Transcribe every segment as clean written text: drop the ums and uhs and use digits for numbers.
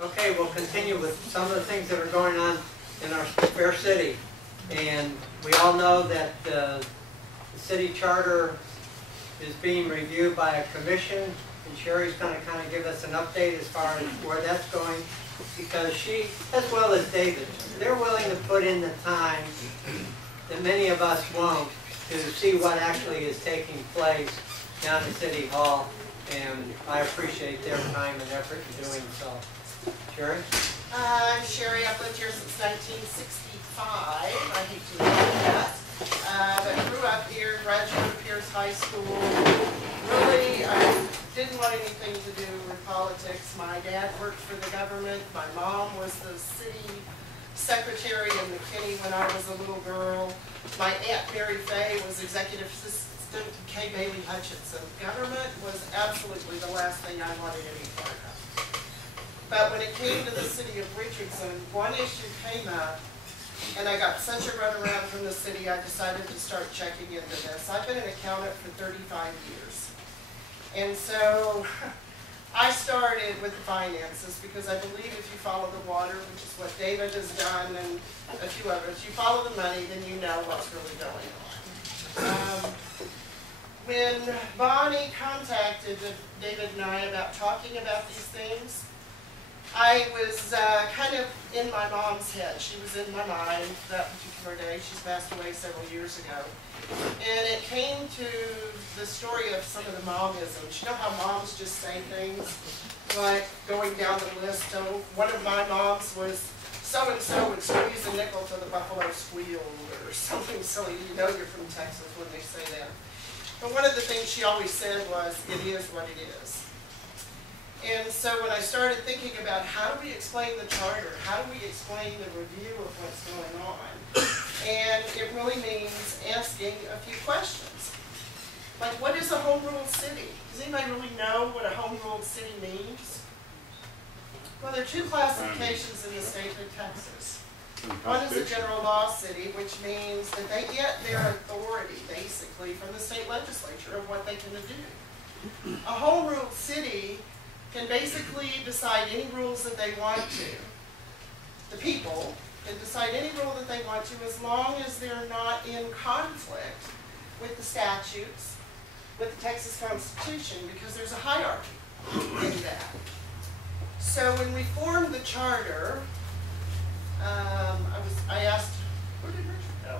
Okay, we'll continue with some of the things that are going on in our fair city. And we all know that the city charter is being reviewed by a commission, and Cheri's going to kind of give us an update as far as where that's going, because she, as well as David, they're willing to put in the time that many of us won't to see what actually is taking place down at City Hall, and I appreciate their time and effort in doing so. Cheri? I'm Cheri. I've lived here since 1965. I hate to admit that. But grew up here, graduated Pierce High School. Really, I didn't want anything to do with politics. My dad worked for the government. My mom was the city secretary in McKinney when I was a little girl. My Aunt Mary Faye was executive assistant to K. Bailey Hutchinson. Government was absolutely the last thing I wanted any part of. But when it came to the city of Richardson, one issue came up, and I got such a runaround from the city, I decided to start checking into this. I've been an accountant for 35 years. And so I started with the finances because I believe if you follow the water, which is what David has done and a few others, you follow the money, then you know what's really going on. When Bonnie contacted David and I about talking about these things, I was kind of in my mom's head. She was in my mind that particular day. She's passed away several years ago. And it came to the story of some of the momisms. You know how moms just say things like going down the list. So one of my moms was so-and-so would squeeze a nickel till the buffalo squealed, or something silly. You know you're from Texas when they say that. But one of the things she always said was, it is what it is. And so when I started thinking about how do we explain the charter, how do we explain the review of what's going on, and it really means asking a few questions. Like, what is a home ruled city? Does anybody really know what a home ruled city means? Well, there are two classifications in the state of Texas. One is a general law city, which means that they get their authority, basically, from the state legislature of what they can do. A home ruled city can basically decide any rules that they want to. The people can decide any rule that they want to as long as they're not in conflict with the statutes, with the Texas Constitution, because there's a hierarchy in that. So when we formed the charter, I asked, where did Richard go?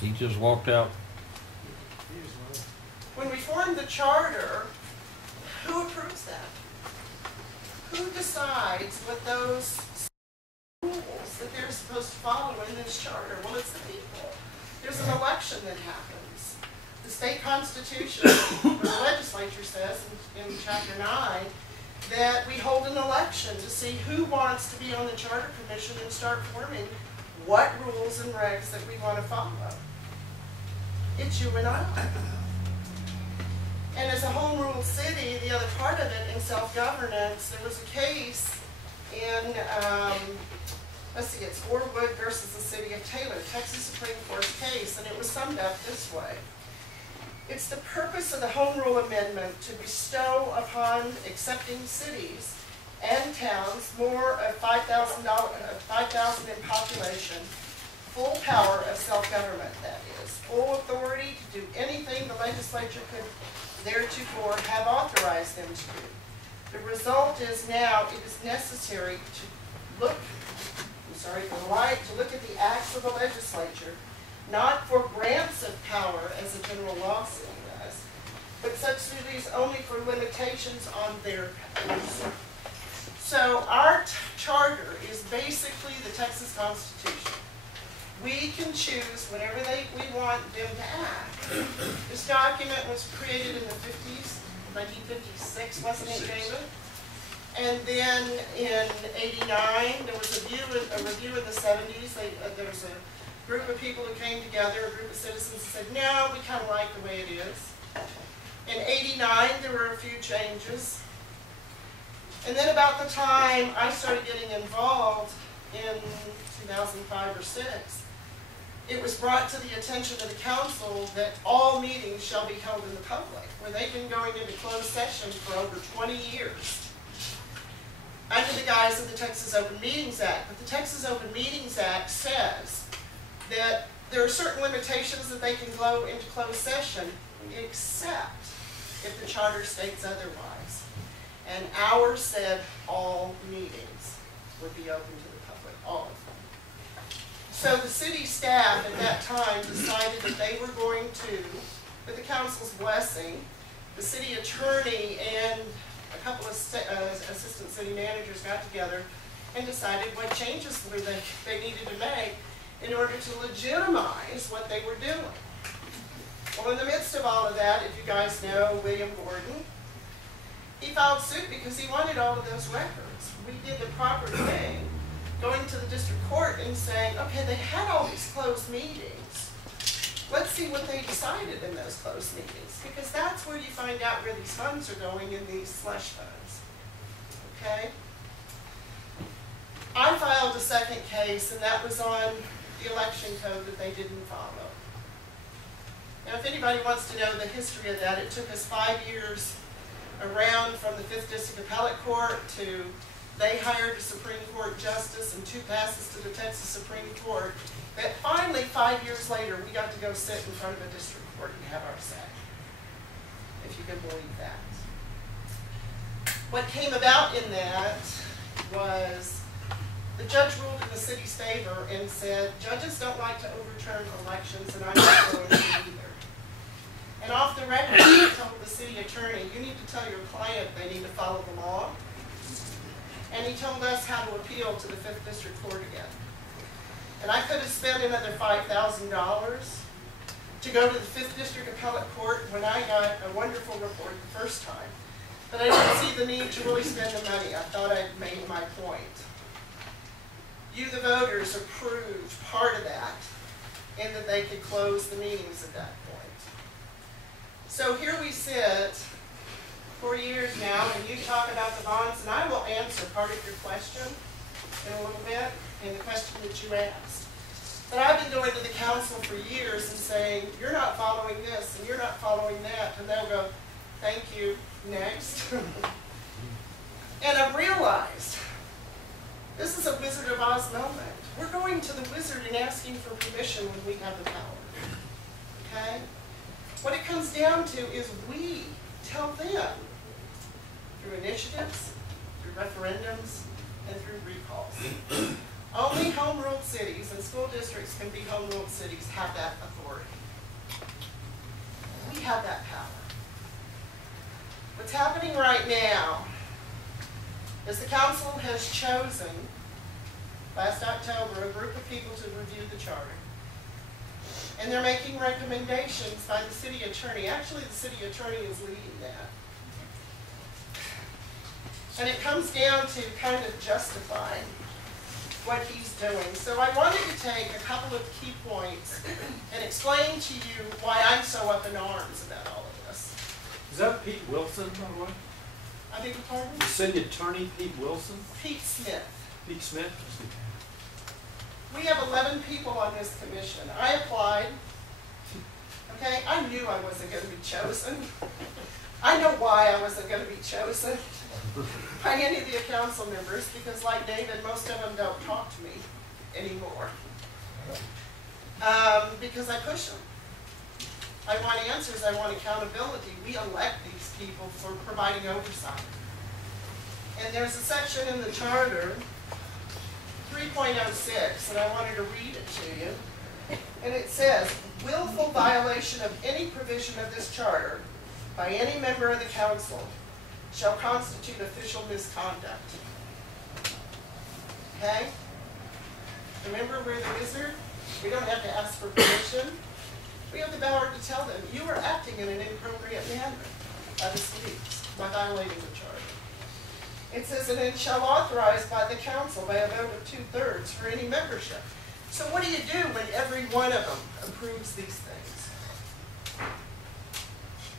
He just walked out. When we formed the charter, who approves that? Who decides what those rules that they're supposed to follow in this charter? Well, it's the people. There's an election that happens. The state constitution, the legislature says in Chapter 9, that we hold an election to see who wants to be on the charter commission and start forming what rules and regs that we want to follow. It's you and I. And as a home rule city, the other part of it in self-governance, there was a case in, let's see, it's Orwood versus the City of Taylor, Texas Supreme Court case, and it was summed up this way. It's the purpose of the Home Rule Amendment to bestow upon accepting cities and towns more of 5,000 in population, full power of self-government, that is, full authority to do anything the legislature could theretofore have authorized them to do. The result is now it is necessary to look, to look at the acts of the legislature, not for grants of power as a general law city does, but subsidies only for limitations on their powers. So our charter is basically the Texas Constitution. We can choose whatever we want them to act. This document was created in the 50s, 1956, wasn't it, David? And then in '89, there was a review in the 70s. There was a group of people who came together, a group of citizens, and said, no, we kind of like the way it is. In '89, there were a few changes. And then about the time I started getting involved in 2005 or 6, it was brought to the attention of the council that all meetings shall be held in the public, where they've been going into closed session for over 20 years. Under in the guise of the Texas Open Meetings Act. But the Texas Open Meetings Act says that there are certain limitations that they can go into closed session, except if the charter states otherwise. And ours said all meetings would be open to the public, all of them. So the city staff at that time decided that they were going to, with the council's blessing, the city attorney and a couple of assistant city managers got together and decided what changes they needed to make in order to legitimize what they were doing. Well, in the midst of all of that, if you guys know William Gordon, he filed suit because he wanted all of those records. We did the proper thing, going to the district court and saying, okay, they had all these closed meetings. Let's see what they decided in those closed meetings, because that's where you find out where these funds are going in these slush funds. Okay? I filed a second case, and that was on the election code that they didn't follow. Now, if anybody wants to know the history of that, it took us 5 years around from the 5th District Appellate Court to they hired a Supreme Court justice and 2 passes to the Texas Supreme Court, that finally 5 years later we got to go sit in front of a district court and have our say, if you can believe that. What came about in that was the judge ruled in the city's favor and said, judges don't like to overturn elections, and I'm not going to either. And off the record, he told the city attorney, you need to tell your client they need to follow the law. And he told us how to appeal to the 5th District Court again. And I could have spent another $5,000 to go to the 5th District Appellate Court when I got a wonderful report the first time. But I didn't see the need to really spend the money. I thought I'd made my point. You, the voters, approved part of that, and that they could close the meetings at that point. So here we sit, 4 years now, and you talk about the bonds, and I will answer part of your question in a little bit, in the question that you asked. But I've been going to the council for years and saying, you're not following this, and you're not following that, and they'll go, thank you, next. And I've realized, this is a Wizard of Oz moment. We're going to the wizard and asking for permission when we have the power. Okay? What it comes down to is we tell them, through initiatives, through referendums, and through recalls. Only home-ruled cities and school districts can be home-ruled cities have that authority. We have that power. What's happening right now is the council has chosen, last October, a group of people to review the charter. And they're making recommendations by the city attorney. Actually, the city attorney is leading that. And it comes down to kind of justifying what he's doing. So I wanted to take a couple of key points and explain to you why I'm so up in arms about all of this. Is that Pete Wilson, by the way? I beg your pardon? The city attorney, Pete Wilson? Pete Smith. Pete Smith? We have 11 people on this commission. I applied. Okay, I knew I wasn't going to be chosen. I know why I wasn't going to be chosen by any of the council members, because like David, most of them don't talk to me anymore. Because I push them. I want answers, I want accountability. We elect these people for providing oversight. And there's a section in the charter, 3.06, and I wanted to read it to you. And it says, willful violation of any provision of this charter by any member of the council shall constitute official misconduct. Okay? Remember, we're the wizard. We don't have to ask for permission. We have the power to tell them, you are acting in an inappropriate manner by the city, by violating the charter. It says, and it shall authorize by the council by a vote of 2/3 for any membership. So what do you do when every one of them approves these things?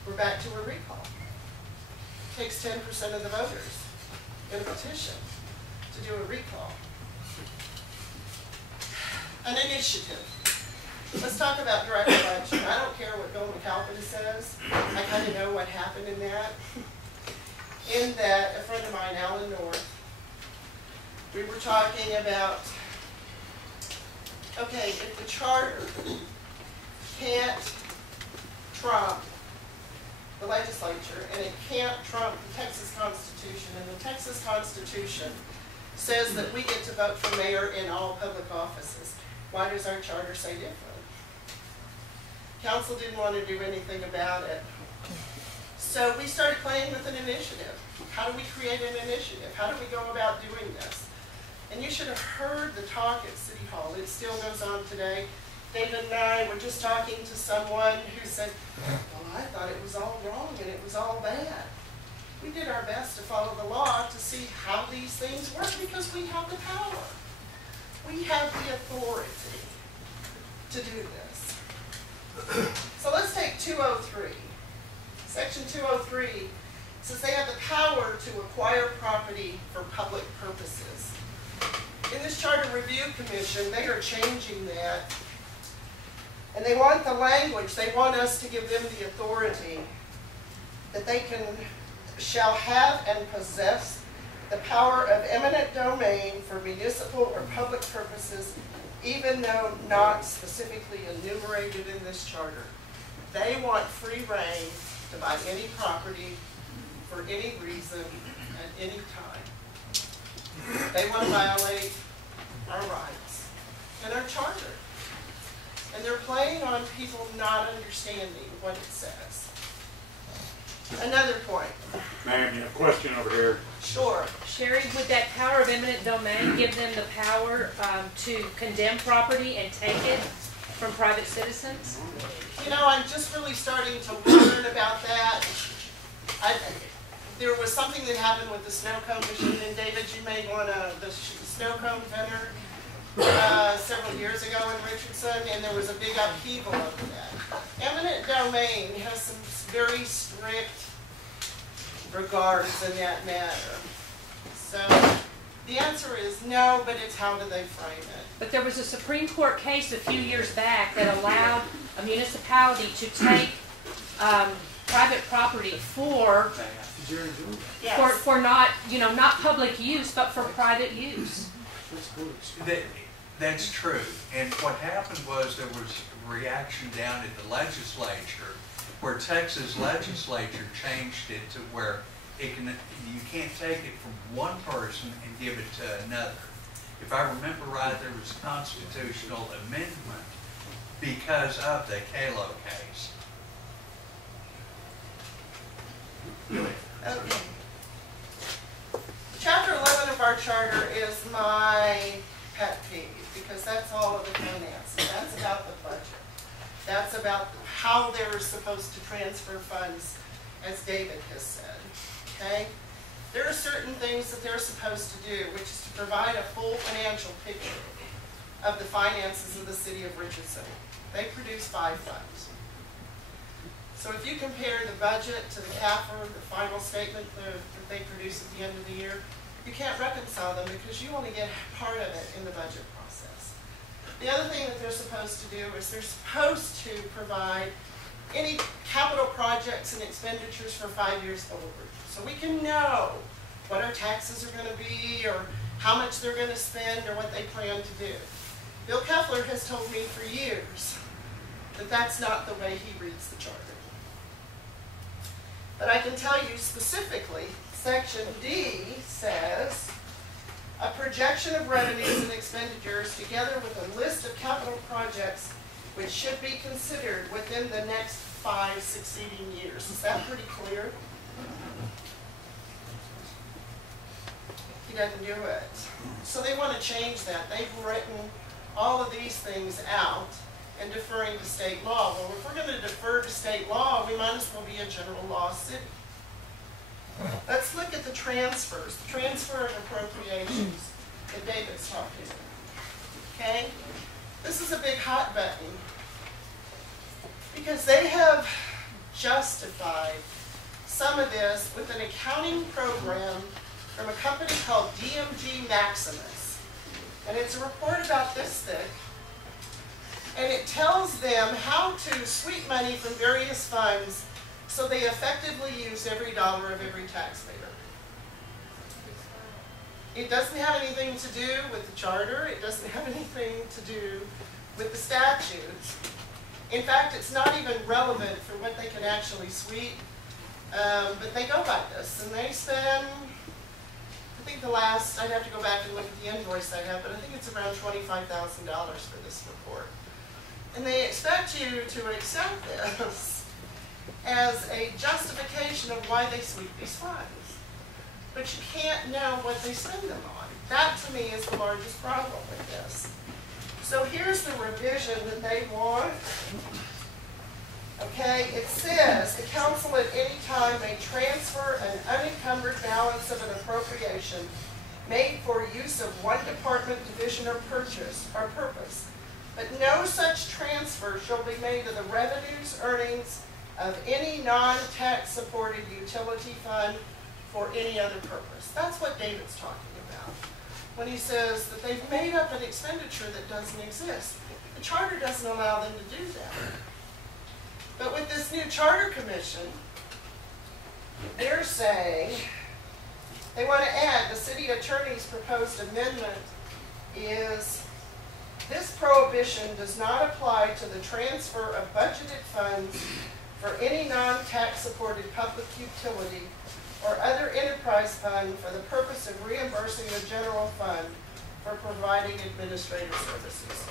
We're back to a recall. It takes 10% of the voters in a petition to do a recall. An initiative. Let's talk about direct election. I don't care what Bill McAlpin says. I kind of know what happened in that. In that, a friend of mine, Alan North, We were talking about, okay, if the charter can't trump the legislature, and it can't trump the Texas Constitution, and the Texas Constitution says that we get to vote for mayor in all public offices, why does our charter say different? Council didn't want to do anything about it. So we started playing with an initiative. How do we create an initiative? How do we go about doing this? And you should have heard the talk at City Hall. It still goes on today. David and I were just talking to someone who said, well, I thought it was all wrong and it was all bad. We did our best to follow the law to see how these things work because we have the power. We have the authority to do this. So let's take 203. Section 203 says they have the power to acquire property for public purposes. In this Charter Review Commission, they are changing that. And they want the language, they want us to give them the authority that they shall have and possess the power of eminent domain for municipal or public purposes, even though not specifically enumerated in this charter. They want free rein to buy any property for any reason at any time. They want to violate our rights and our charter. And they're playing on people not understanding what it says. Another point. Ma'am, you have a question over here. Sure. Cheri, would that power of eminent domain give them the power to condemn property and take it from private citizens? You know, I'm just really starting to learn about that. There was something that happened with the snow cone machine, and David, you made one of the snow cone vendor several years ago in Richardson, and there was a big upheaval over that. Eminent domain has some very strict regards in that matter. So the answer is no, but it's how do they frame it. But there was a Supreme Court case a few years back that allowed a municipality to take private property for Yes. for not, not public use, but for private use. That's true. And what happened was there was a reaction down at the legislature where Texas legislature changed it to where you can't take it from one person and give it to another. If I remember right, there was a constitutional amendment because of the Kalo case. Okay. Chapter 11 of our charter is my pet peeve because that's all of the finances. That's about the budget. That's about how they're supposed to transfer funds, as David has said. Okay? There are certain things that they're supposed to do, which is to provide a full financial picture of the finances of the city of Richardson. They produce 5 funds. So if you compare the budget to the CAFR, the final statement that they produce at the end of the year, you can't reconcile them because you only get part of it in the budget process. The other thing that they're supposed to do is they're supposed to provide any capital projects and expenditures for 5 years forward. So we can know what our taxes are going to be or how much they're going to spend or what they plan to do. Bill Keffler has told me for years that that's not the way he reads the charter. But I can tell you specifically, Section D says, a projection of revenues and expenditures together with a list of capital projects which should be considered within the next 5 succeeding years. Is that pretty clear? He doesn't do it. So they want to change that. They've written all of these things out and deferring to state law. Well, if we're going to defer to state law, we might as well be a general law city. Let's look at the transfers, the transfer and appropriations that David's talking about. Okay? This is a big hot button because they have justified some of this with an accounting program from a company called DMG Maximus. And it's a report about this thick. And it tells them how to sweep money from various funds so they effectively use every dollar of every taxpayer. It doesn't have anything to do with the charter. It doesn't have anything to do with the statutes. In fact, it's not even relevant for what they can actually sweep. But they go by this, and they spend, I think I'd have to go back and look at the invoice I have, but I think it's around $25,000 for this report. And they expect you to accept this as a justification of why they sweep these funds. But you can't know what they spend them on. That, to me, is the largest problem with this. So here's the revision that they want. Okay, it says, the council at any time may transfer an unencumbered balance of an appropriation made for use of one department, division, or purpose, but no such transfer shall be made of the revenues, earnings of any non-tax supported utility fund for any other purpose. That's what David's talking about when he says that they've made up an expenditure that doesn't exist. The charter doesn't allow them to do that. But with this new charter commission, they're saying they want to add, the city attorney's proposed amendment is, this prohibition does not apply to the transfer of budgeted funds for any non-tax supported public utility or other enterprise fund for the purpose of reimbursing the general fund for providing administrative services.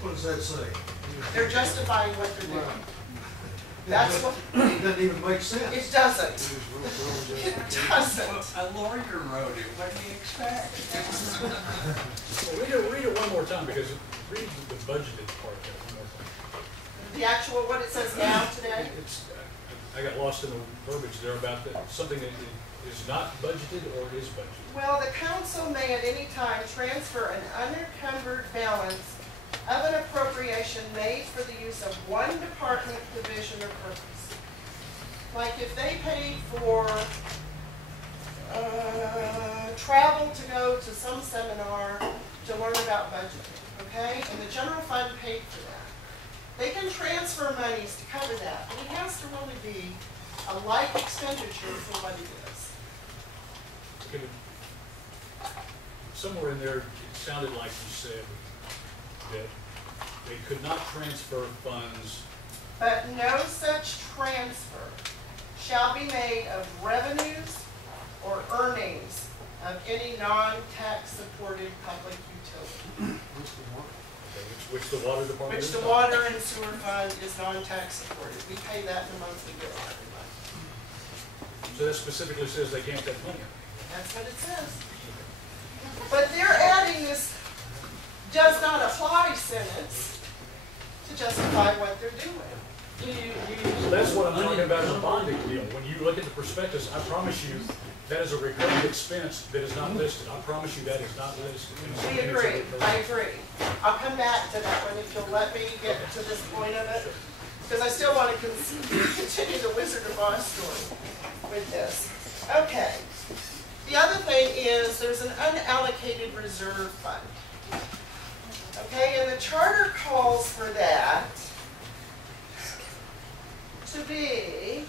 What does that say? They're justifying what they're doing. That's what, It doesn't even make sense. it doesn't. It doesn't. A lawyer wrote it, what do you expect? Well, read it one more time, because read the budgeted part of it one more time. The actual, what it says now today? It's, I got lost in the verbiage there about something that is not budgeted or is budgeted. Well, the council may at any time transfer an unencumbered balance of an appropriation made for the use of one department, division, or purpose. Like if they paid for travel to go to some seminar to learn about budgeting, okay? And the general fund paid for that. They can transfer monies to cover that, but it has to really be a like expenditure for what it is. Okay, but somewhere in there, it sounded like you said that they could not transfer funds. But no such transfer shall be made of revenues or earnings of any non-tax supported public utility. Which the water department Which is the not. water and sewer fund is non-tax supported. We pay that in a monthly bill every month. So that specifically says they can't take money out. That's what it says. But they're adding this does not apply sentence to justify what they're doing. So that's what I'm talking about in the bonding deal. When you look at the prospectus, I promise you that is a recurring expense that is not listed. I promise you that is not listed. We agree. I agree. I'll come back to that one if you'll let me get to this point of it, because I still want to continue the Wizard of Oz story with this. Okay. The other thing is there's an unallocated reserve fund. Okay, and the charter calls for that to be,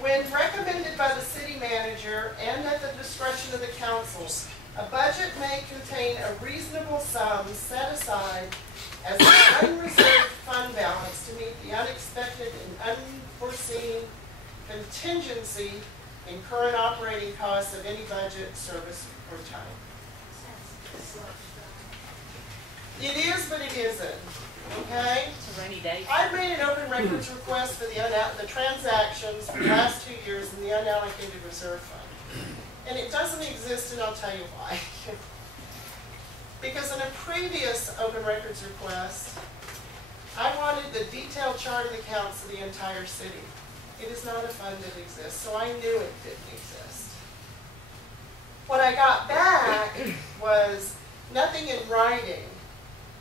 when recommended by the city manager and at the discretion of the council, a budget may contain a reasonable sum set aside as an unreserved fund balance to meet the unexpected and unforeseen contingency in current operating costs of any budget, service, or time. It is, but it isn't. Okay? It's a rainy day. I've made an open records request for the transactions for the last 2 years in the unallocated reserve fund. And it doesn't exist, and I'll tell you why. Because in a previous open records request, I wanted the detailed chart of the accounts of the entire city. It is not a fund that exists, so I knew it didn't exist. What I got back was nothing in writing,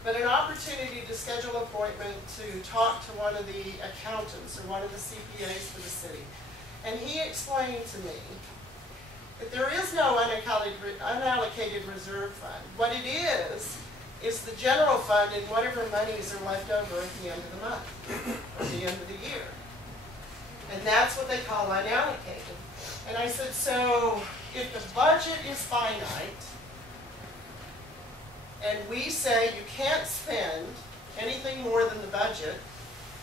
but an opportunity to schedule an appointment to talk to one of the accountants or one of the CPAs for the city. And he explained to me that there is no unallocated reserve fund. What it is the general fund and whatever monies are left over at the end of the month or the end of the year. And that's what they call unallocated. And I said, so if the budget is finite, and we say you can't spend anything more than the budget,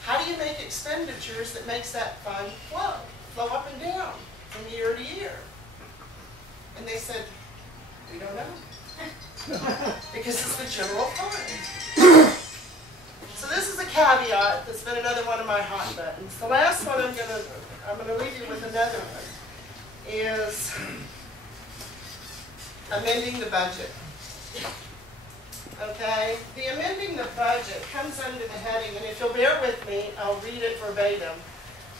how do you make expenditures that makes that fund flow up and down from year to year? And they said, we don't know. Because it's the general fund. So this is a caveat that's been another one of my hot buttons. The last one I'm gonna leave you with another one, is amending the budget. Okay? The amending the budget comes under the heading, and if you'll bear with me, I'll read it verbatim,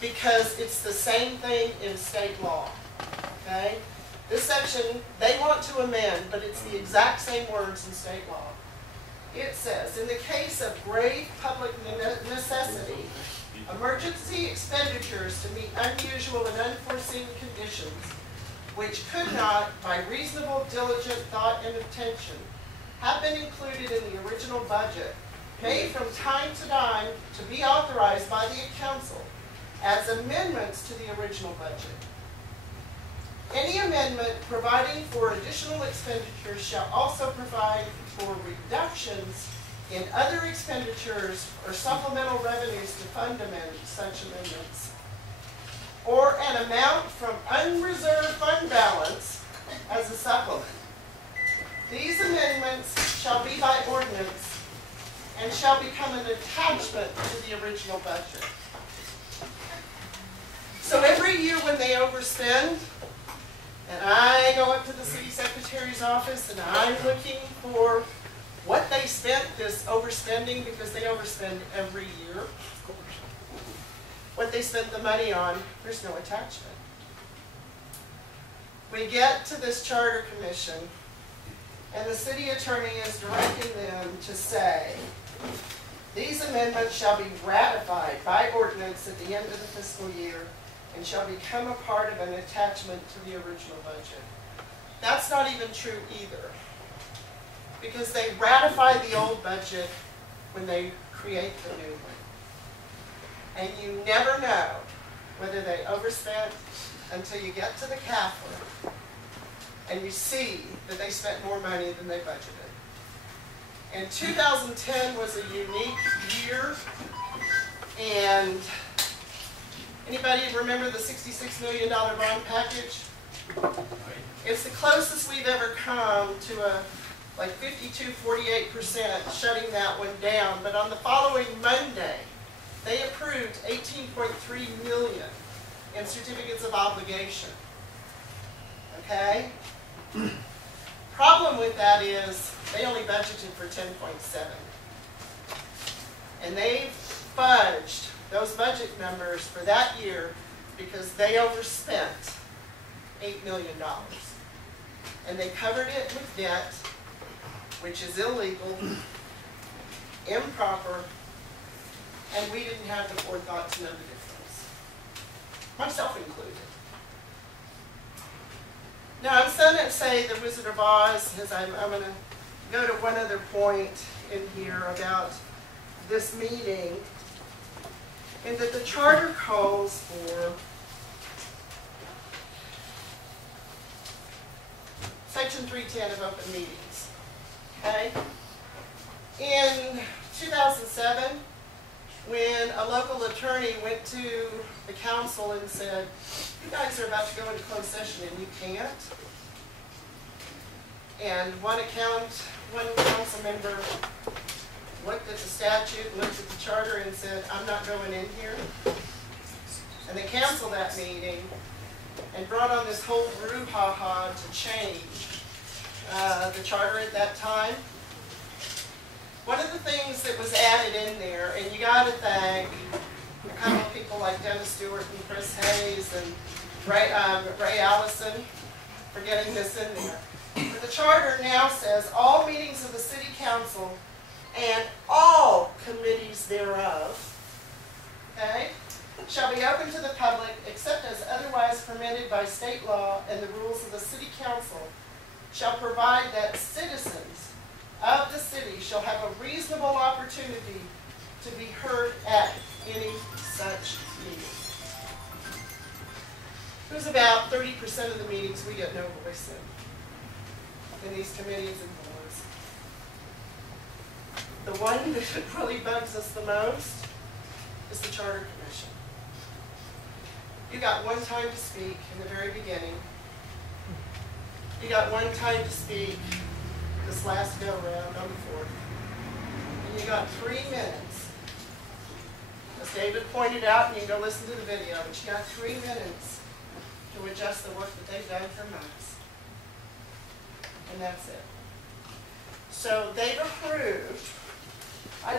because it's the same thing in state law. Okay? This section, they want to amend, but it's the exact same words in state law. It says, in the case of grave public necessity, emergency expenditures to meet unusual and unforeseen conditions, which could not, by reasonable, diligent thought and attention, have been included in the original budget, may from time to time to be authorized by the council as amendments to the original budget. Any amendment providing for additional expenditures shall also provide for reductions in other expenditures or supplemental revenues to fund such amendments, or an amount from unreserved fund balance as a supplement. These amendments shall be by ordinance and shall become an attachment to the original budget. So every year when they overspend, and I go up to the city secretary's office and I'm looking for what they spent this overspending, because they overspend every year. What they spent the money on, there's no attachment. We get to this charter commission, and the city attorney is directing them to say, these amendments shall be ratified by ordinance at the end of the fiscal year and shall become a part of an attachment to the original budget. That's not even true either, because they ratify the old budget when they create the new one. And you never know whether they overspent until you get to the CAFR and you see that they spent more money than they budgeted. And 2010 was a unique year, and anybody remember the $66 million bond package? It's the closest we've ever come to a like 52-48% shutting that one down. But on the following Monday, they approved $18.3 million in certificates of obligation. Okay? Problem with that is they only budgeted for 10.7. And they've fudged those budget numbers for that year because they overspent $8 million. And they covered it with debt, which is illegal, improper, and we didn't have the forethought to know the difference. Myself included. Now I'm going to say the Wizard of Oz, because I'm going to go to one other point in here about this meeting, and that the charter calls for Section 310 of open meetings. Okay? In 2007, when a local attorney went to the council and said, you guys are about to go into closed session and you can't. And one council member looked at the statute, looked at the charter and said, I'm not going in here. And they canceled that meeting and brought on this whole brouhaha to change the charter at that time. One of the things that was added in there, and you got to thank a couple of people like Dennis Stewart and Chris Hayes and Ray Allison for getting this in there. But the charter now says all meetings of the city council and all committees thereof, okay, shall be open to the public except as otherwise permitted by state law and the rules of the city council shall provide that citizens of the city shall have a reasonable opportunity to be heard at any such meeting. There's about 30% of the meetings we get no voice in these committees and boards. The one that really bugs us the most is the Charter Commission. You got one time to speak in the very beginning. You got one time to speak this last go-round on the 4th. And you got 3 minutes. As David pointed out, and you can go listen to the video, but you got 3 minutes to adjust the work that they've done for months. And that's it. So they've approved.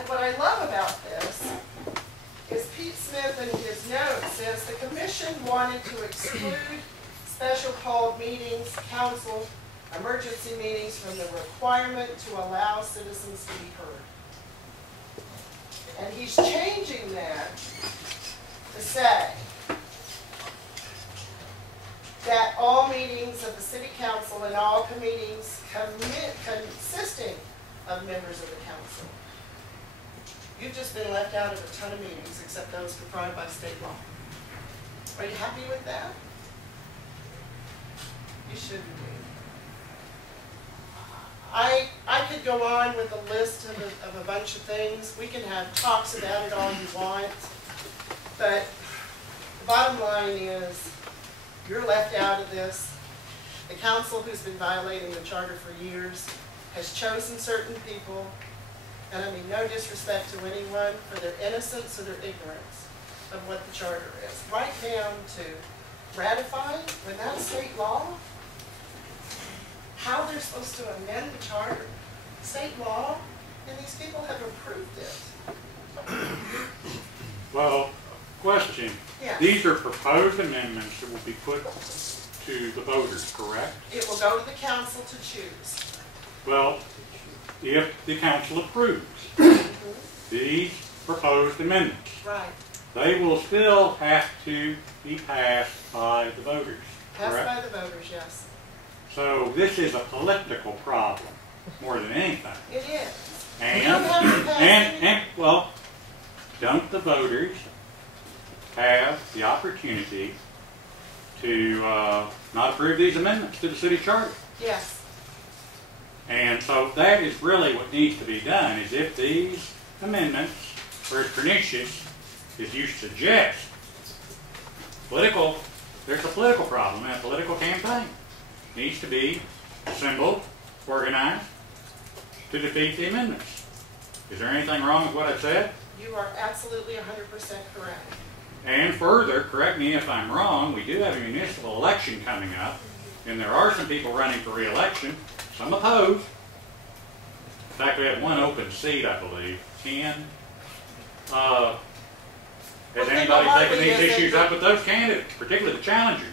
What I love about this is Pete Smith in his notes says the commission wanted to exclude special called meetings, council, emergency meetings from the requirement to allow citizens to be heard. And he's changing that to say that all meetings of the city council and all meetings consisting of members of the council. You've just been left out of a ton of meetings except those defined by state law. Are you happy with that? You shouldn't be. I could go on with a list of a bunch of things. We can have talks about it all you want. But the bottom line is you're left out of this. The council, who's been violating the charter for years, has chosen certain people, and I mean no disrespect to anyone, for their innocence or their ignorance of what the charter is. Right down to ratify, when that's state law, how they're supposed to amend the charter, state law, and these people have approved it. Well, question. Yeah. These are proposed amendments that will be put to the voters, correct? It will go to the council to choose. Well, if the council approves these proposed amendments, Right. they will still have to be passed by the voters, Passed correct? by the voters, yes. So this is a political problem more than anything. It is. And, We don't have to pass and well, don't the voters have the opportunity to not approve these amendments to the city charter? Yes. And so that is really what needs to be done, is if these amendments are as pernicious as you suggest, there's a political problem and a political campaign needs to be assembled, organized, to defeat the amendments. Is there anything wrong with what I said? You are absolutely 100% correct. And further, correct me if I'm wrong, we do have a municipal election coming up, and there are some people running for re-election, some opposed. In fact, we have one open seat, I believe, 10. Has anybody taken these issues up with those candidates, particularly the challengers?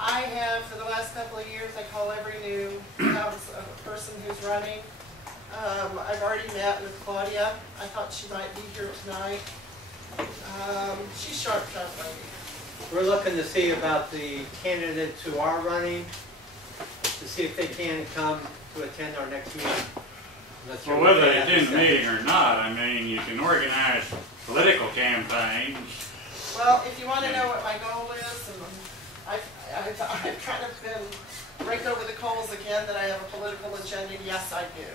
I have, for the last couple of years, I call every new person who's running. I've already met with Claudia. I thought she might be here tonight. She's sharp lady. We're looking to see about the candidates who are running, to see if they can come to attend our next meeting. Not sure Well, what whether they have to attend the say. meeting or not, I mean, you can organize political campaigns. Well, if you want to know what my goal is, and I've kind of been raked over the coals again that I have a political agenda. Yes, I do.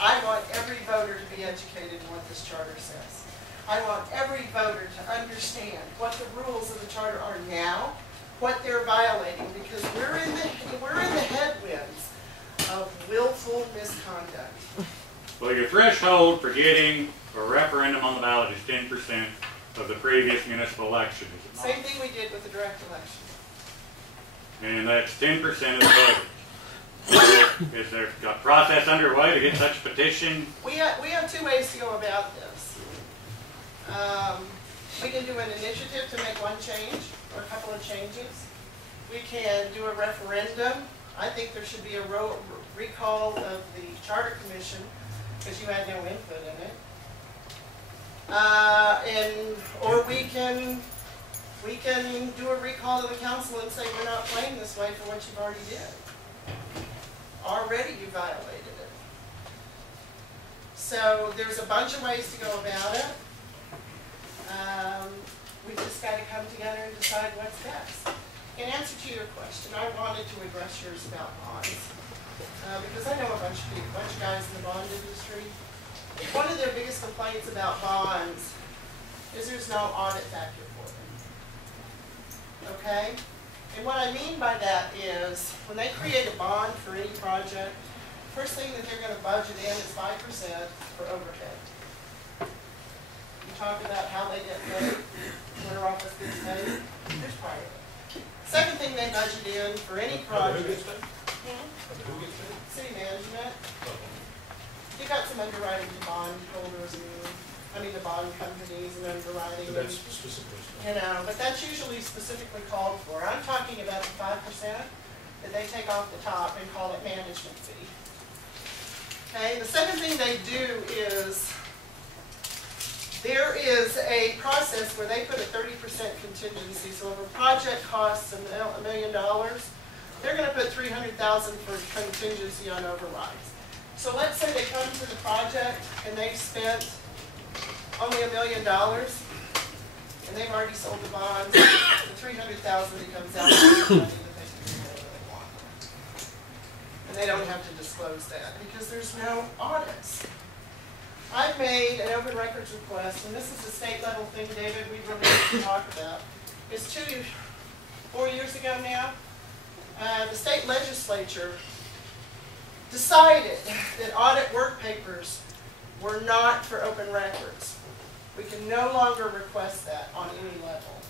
I want every voter to be educated in what this charter says. I want every voter to understand what the rules of the charter are now, what they're violating, because we're in the headwinds of willful misconduct. Well, your threshold for getting a referendum on the ballot is 10% of the previous municipal election, is it not? Same thing we did with the direct election. And that's 10% of the voters. So is there a process underway to get such a petition? We have two ways to go about this. We can do an initiative to make one change or a couple of changes. We can do a referendum. I think there should be a recall of the Charter Commission because you had no input in it. Or we can do a recall to the council and say we're not playing this way for what you've already did. Already you violated it. So there's a bunch of ways to go about it. We just got to come together and decide what's best. in answer to your question, I wanted to address yours about bonds. Because I know a bunch of guys in the bond industry. One of their biggest complaints about bonds is there's no audit factor for them. Okay? And what I mean by that is, when they create a bond for any project, first thing that they're going to budget in is 5% for overhead. You talk about how they get paid, where their office gets paid, there's part of it. Second thing they budget in for any project. Who gets paid? Who gets paid? City management. You got some underwriting to bond holders and, the bond companies and underwriting. So that's specifically. But that's usually specifically called for. I'm talking about the 5% that they take off the top and call it management fee. Okay, the second thing they do is, there is a process where they put a 30% contingency. So if a project costs $1 million, they're going to put $300,000 for contingency on overrides. So let's say they come to the project and they've spent only $1 million, and they've already sold the bonds. The $300,000 that comes out is the money that they can do whatever they want. And they don't have to disclose that because there's no audits. I've made an open records request, and this is a state level thing, David, we really need to talk about. It's 4 years ago now. The state legislature decided that audit work papers were not for open records. We can no longer request that on any level.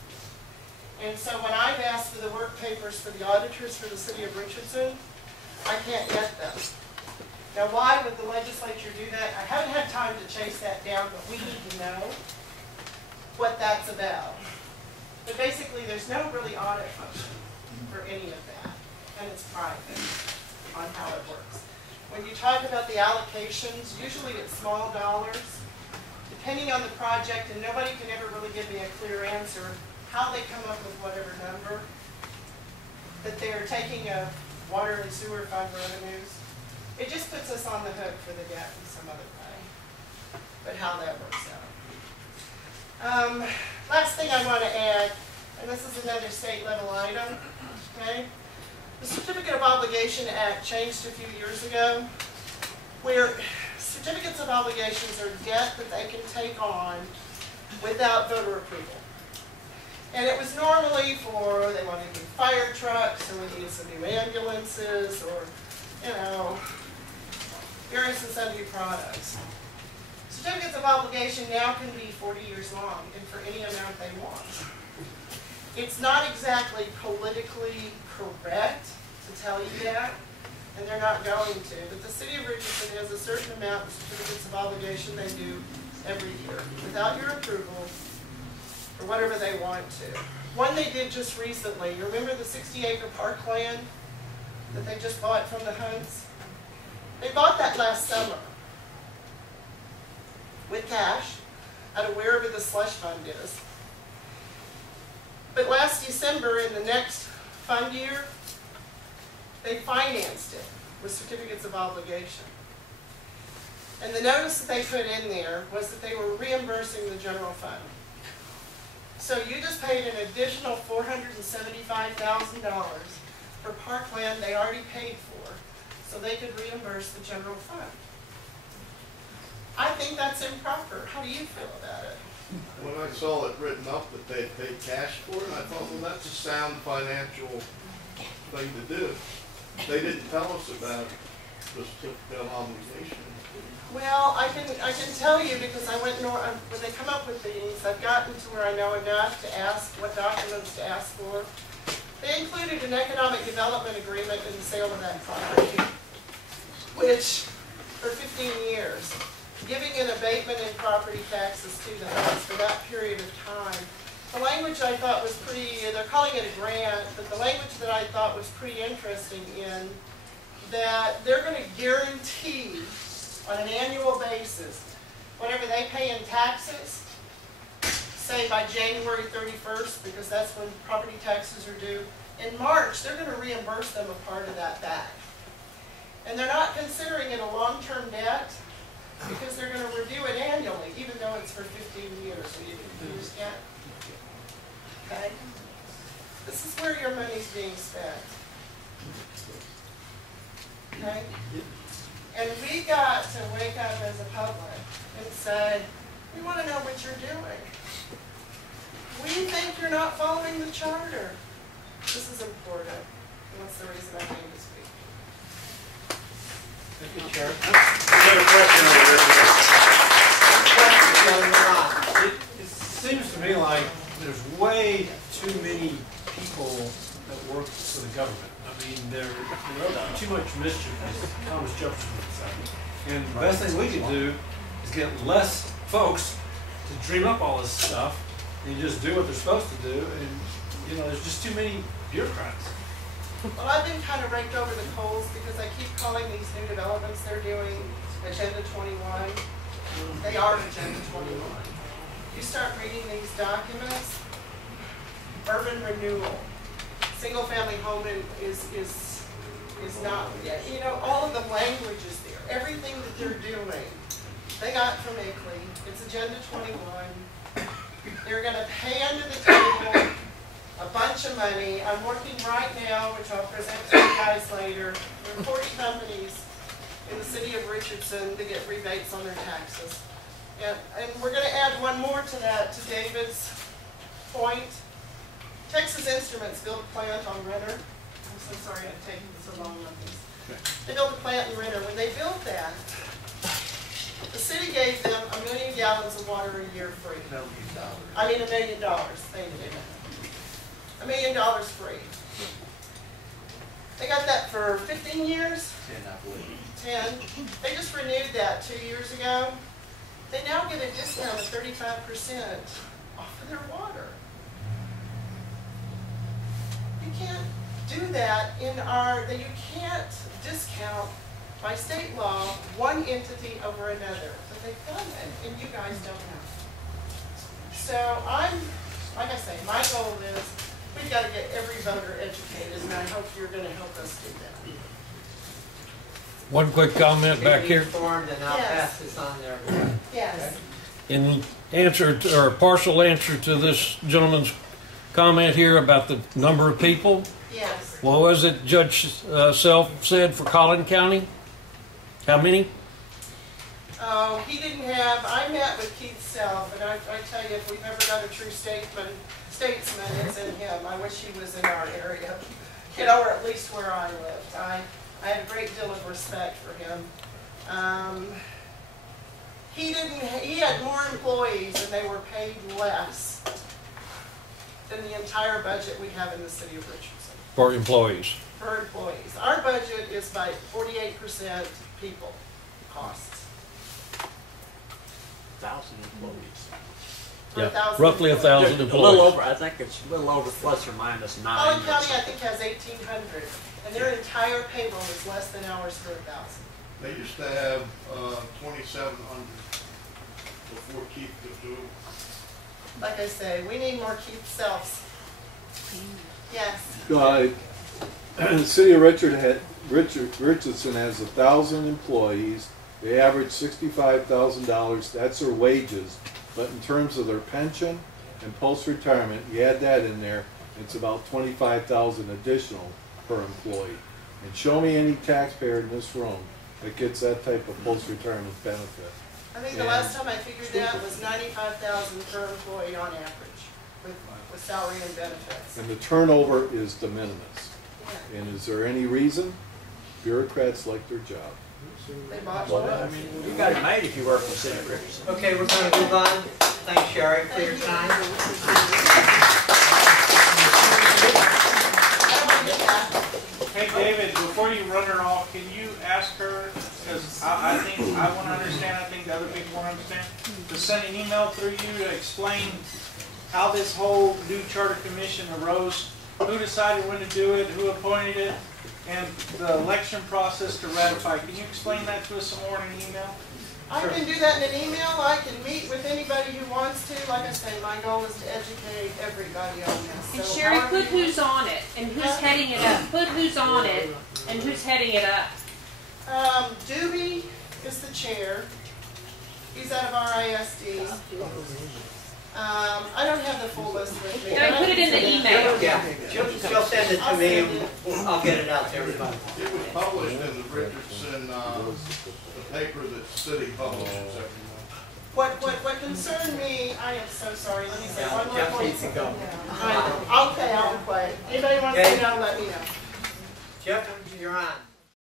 And so when I've asked for the work papers for the auditors for the city of Richardson, I can't get them. Now why would the legislature do that? I haven't had time to chase that down, but we need to know what that's about. But basically there's no really audit function for any of that, and it's private on how it works. When you talk about the allocations, usually it's small dollars, depending on the project, and nobody can ever really give me a clear answer how they come up with whatever number, that they're taking a water and sewer fund revenues. It just puts us on the hook for the debt in some other way, but how that works out. Last thing I want to add, and this is another state level item, okay? The Certificate of Obligation Act changed a few years ago, where certificates of obligations are debt that they can take on without voter approval. And it was normally for, they wanted new fire trucks, or we needed some new ambulances, or, various and sundry products. Certificates of obligation now can be 40 years long, and for any amount they want. It's not exactly politically correct to tell you that, and they're not going to, but the city of Richardson has a certain amount of certificates of obligation they do every year, without your approval, or whatever they want to. One they did just recently, you remember the 60-acre parkland that they just bought from the Hunts? They bought that last summer with cash out of wherever the slush fund is. But last December, in the next fund year, they financed it with certificates of obligation. And the notice that they put in there was that they were reimbursing the general fund. So you just paid an additional $475,000 for parkland they already paid for, so they could reimburse the general fund. I think that's improper. How do you feel about it? When I saw it written up that they had paid cash for it, I thought, well, that's a sound financial thing to do. They didn't tell us about the certificate of obligation. Well, I can tell you because I went when they come up with these, I've gotten to where I know enough to ask what documents to ask for. They included an economic development agreement in the sale of that property, which for 15 years, giving an abatement in property taxes to the house for that period of time. The language I thought was pretty, they're calling it a grant, but the language that I thought was pretty interesting in that they're going to guarantee on an annual basis whatever they pay in taxes, say by January 31st, because that's when property taxes are due. In March, they're going to reimburse them a part of that back. And they're not considering it a long-term debt, because they're going to review it annually, even though it's for 15 years. Are you confused yet? Okay. This is where your money's being spent. Okay? And we got to wake up as a public and say, we want to know what you're doing. We think you're not following the charter. This is important. And that's the reason I came to speak. Thank you, Chair. Another question over there. It seems to me like there's way too many people that work for the government. I mean, they're up to too much mischief, as Thomas Jefferson would say. And the best thing we can do is get less folks to dream up all this stuff and just do what they're supposed to do. And, you know, there's just too many bureaucrats. Well, I've been kind of raked over the coals because I keep calling these new developments they're doing Agenda 21. They are Agenda 21. You start reading these documents, urban renewal, single-family home is not, you know, all of the language is there. Everything that they're doing, they got from Akeley. It's Agenda 21. They're going to pay under the table a bunch of money. I'm working right now, which I'll present to you guys later. There are 40 companies in the city of Richardson that get rebates on their taxes. And we're going to add one more to that, to David's point. Texas Instruments built a plant on Renner. I'm so sorry I've taken so long on this. They built a plant in Renner. When they built that, the city gave them 1 million gallons of water a year free. I mean $1 million. Thank you. $1 million free. They got that for 15 years? 10, I believe. 10. They just renewed that 2 years ago. They now get a discount of 35% off of their water. You can't do that in you can't discount by state law one entity over another. But they've done it, and you guys don't know. So like I say, my goal is we've got to get every voter educated, and I hope you're going to help us do that. One quick comment back Be here. informed, and I'll Yes. pass this on there. Yes. In answer to, or partial answer to this gentleman's comment here about the number of people, Yes. what was it Judge Self said for Collin County? How many? Oh, he didn't have, I met with Keith Self, and I tell you, if we've ever got a true statesman, it's in him. I wish he was in our area, you know, or at least where I lived. I had a great deal of respect for him. He had more employees and they were paid less than the entire budget we have in the city of Richardson. For employees. For employees. Our budget is by 48% people costs. 1,000 employees. For Yeah, 1,000 roughly 1,000 A employees. little over, I think it's a little over plus or minus 9. Collin or County, I something. think, has 1,800, and their entire payroll is less than ours for 1,000. They used to have 2,700 before Keith could do it. Like I say, we need more Keith Selfs. Yes. The city of Richardson has 1,000 employees. They average $65,000. That's their wages. But in terms of their pension and post-retirement, you add that in there, it's about $25,000 additional per employee. And show me any taxpayer in this room that gets that type of post-retirement benefit. I think the last time I figured that was $95,000 per employee on average, with salary and benefits. And the turnover is de minimis. Yeah. And is there any reason? Bureaucrats like their job. They botched it Well, up. I mean, you got it made if you work for the city of Richardson. Okay, we're going to move on. Thanks, Cheri, for your time. Hey, David, before you run her off, can you ask her, because I think I want to understand, I think the other people want to understand, to send an email through you to explain how this whole new charter commission arose, who decided when to do it, who appointed it, and the election process to ratify. Can you explain that to us some more in an email? I can do that in an email. I can meet with anybody who wants to. Like I say, my goal is to educate everybody on this. And So Cheri, however put you- who's on it and who's heading it up. Put who's on it and who's heading it up. Doobie is the chair. He's out of RISD. I don't have the full list with me. Can I put it in the email? Yeah, she'll send it to me and I'll get it out to everybody. It was published in the Richardson, the paper that the city publishes every month. What concerned me, I am so sorry, let me say one more Jeff point. needs to go. Okay, I'll be quiet. Anybody wants Okay. to know, let me know. Jeff, you're on.